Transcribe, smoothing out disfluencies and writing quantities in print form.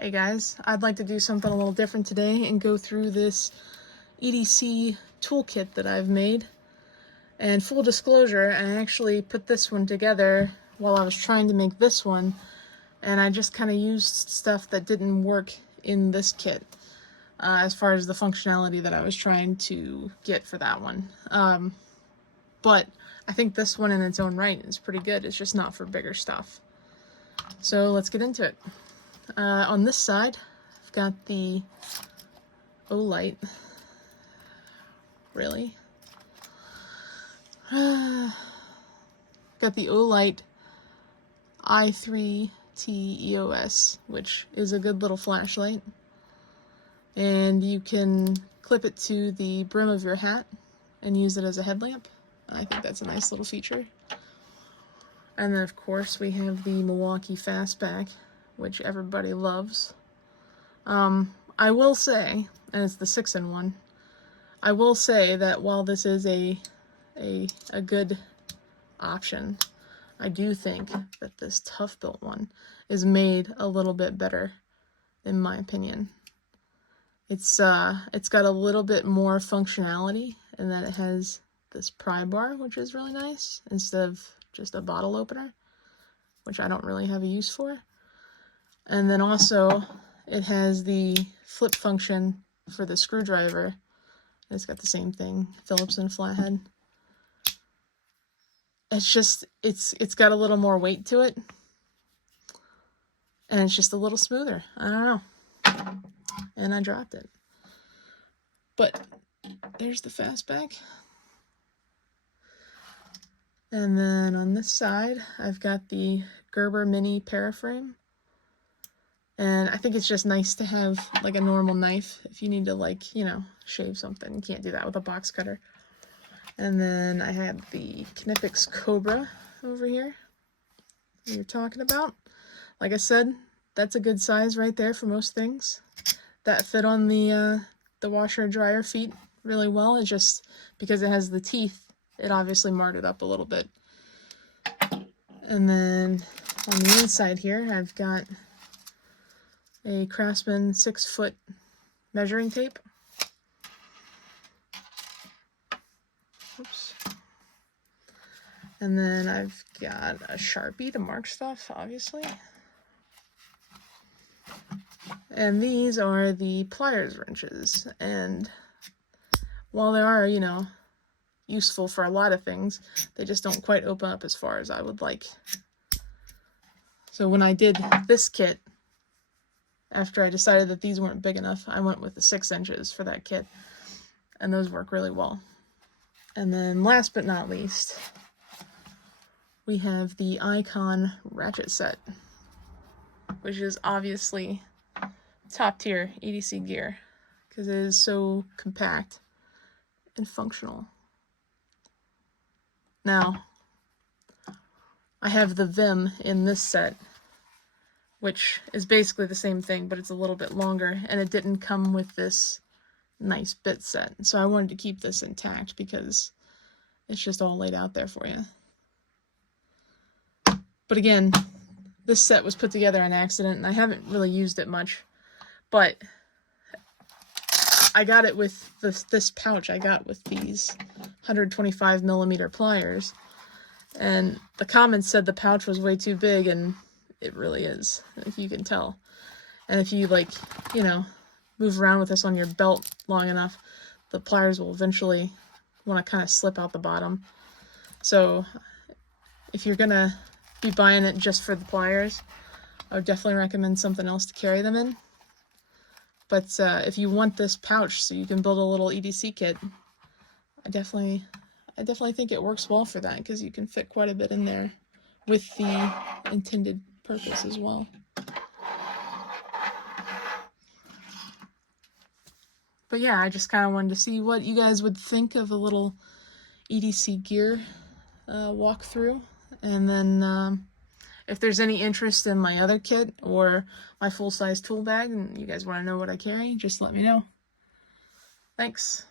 Hey guys, I'd like to do something a little different today and go through this EDC toolkit that I've made. And full disclosure, I actually put this one together while I was trying to make this one, and I just kind of used stuff that didn't work in this kit as far as the functionality that I was trying to get for that one. But I think this one in its own right is pretty good. It's just not for bigger stuff. So let's get into it. On this side, I've got the Olight. Really? Got the Olight i3T EOS, which is a good little flashlight. And you can clip it to the brim of your hat and use it as a headlamp. I think that's a nice little feature. And then of course we have the Milwaukee Fastback, which everybody loves. I will say, and it's the 6-in-1, I will say that while this is a good option, I do think that this Tough Built one is made a little bit better, in my opinion. It's got a little bit more functionality in that it has this pry bar, which is really nice, instead of just a bottle opener, which I don't really have a use for. And then also, it has the flip function for the screwdriver. It's got the same thing, Phillips and flathead. It's just, it's got a little more weight to it. And it's just a little smoother. I don't know. And I dropped it. But there's the Fastback. And then on this side, I've got the Gerber Mini Paraframe. And I think it's just nice to have like a normal knife if you need to, like, you know, shave something. You can't do that with a box cutter. And then I have the KNIPEX Cobra over here that you're talking about. Like I said, that's a good size right there for most things. That fit on the washer and dryer feet really well. It's just because it has the teeth, it obviously marred it up a little bit. And then on the inside here, I've got a Craftsman 6-foot measuring tape. Oops. And then I've got a Sharpie to mark stuff, obviously. And these are the pliers wrenches. And while they are, you know, useful for a lot of things, they just don't quite open up as far as I would like. So when I did this kit, after I decided that these weren't big enough, I went with the 6 inches for that kit, and those work really well. And then last but not least, we have the Icon ratchet set, which is obviously top tier EDC gear because it is so compact and functional. Now, I have the Vim in this set, which is basically the same thing, but it's a little bit longer, and it didn't come with this nice bit set. So I wanted to keep this intact because it's just all laid out there for you. But again, this set was put together on accident, and I haven't really used it much, but I got it with this pouch I got with these 125mm pliers, and the comments said the pouch was way too big, and it really is, if you can tell. And if you, like, you know, move around with this on your belt long enough, the pliers will eventually want to kind of slip out the bottom. So if you're gonna be buying it just for the pliers, I would definitely recommend something else to carry them in. But if you want this pouch so you can build a little EDC kit, I definitely think it works well for that, because you can fit quite a bit in there with the intended purpose as well. But yeah, I just kind of wanted to see what you guys would think of a little EDC gear walkthrough. And then if there's any interest in my other kit or my full-size tool bag and you guys want to know what I carry, just let me know. Thanks.